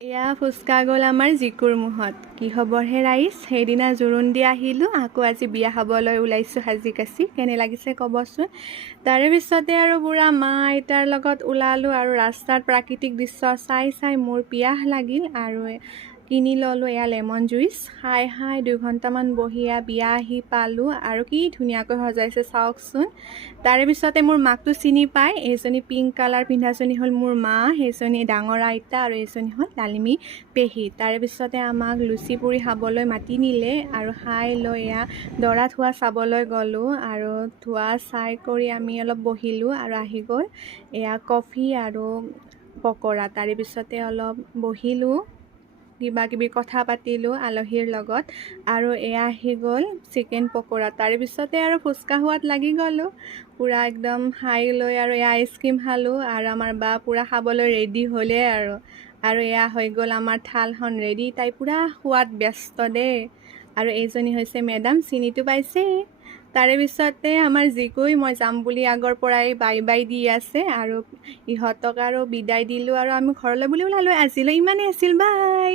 এয়া ফুচকা গ'ল আমাৰ জিকুৰ মুহত। কি খবৰ হে ৰাইজ? সেইদিনা জোৰোণ দি আহিলোঁ, আকৌ আজি বিয়া খাবলৈ ওলাইছোঁ সাজি কাচি। কেনে লাগিছে ক'বচোন। তাৰে পিছতে আৰু বুঢ়া মা আইতাৰ লগত ওলালোঁ আৰু ৰাস্তাত প্ৰাকৃতিক দৃশ্য চাই চাই মোৰ পিয়াহ লাগিল আৰু কিনি ল'লোঁ এয়া লেমন জুইচ। খাই 2 ঘণ্টামান বহি বিয়া আহি পালোঁ আৰু কি ধুনীয়াকৈ সজাইছে চাওকচোন। তাৰে পিছতে মোৰ মাকটো চিনি পায়, এইজনী পিংক কালাৰ পিন্ধাজনী হ'ল মোৰ মা, সেইজনী ডাঙৰ আইতা আৰু এইজনী হ'ল ডালিমী পেহী। তাৰে পিছতে আমাক লুচি পুৰি খাবলৈ মাতি নিলে আৰু খাই লৈ দৰা ধোৱা চাবলৈ গ'লোঁ আৰু ধোৱা চাই কৰি আমি অলপ বহিলোঁ আৰু আহি গ'ল কফি আৰু পকৰা। তাৰে পিছতে অলপ বহিলোঁ, কিবা কিবি কথা পাতিলোঁ আলহীৰ লগত আৰু আহি গ'ল চিকেন পকৰা। তাৰে পিছতে আৰু ফুচকা খোৱাত লাগি গ'লোঁ। পূৰা একদম খাই লৈ আৰু আইচক্ৰীম খালোঁ আৰু আমাৰ বা পূৰা খাবলৈ ৰেডি হ'লে আৰু হৈ গ'ল আমাৰ থালখন ৰেডি। তাই পূৰা খোৱাত ব্যস্ত দেই। আৰু এইজনী হৈছে মেডাম, চিনিটো পাইছেই। তাৰে পিছতে আমাৰ জিকুই মই যাম বুলি আগৰ পৰাই বাই বাই দি আছে আৰু ইহঁতক আৰু বিদায় দিলোঁ আৰু আমি ঘৰলৈ বুলি ওলালোঁ। আজিলৈ ইমানেই আছিল, বাই।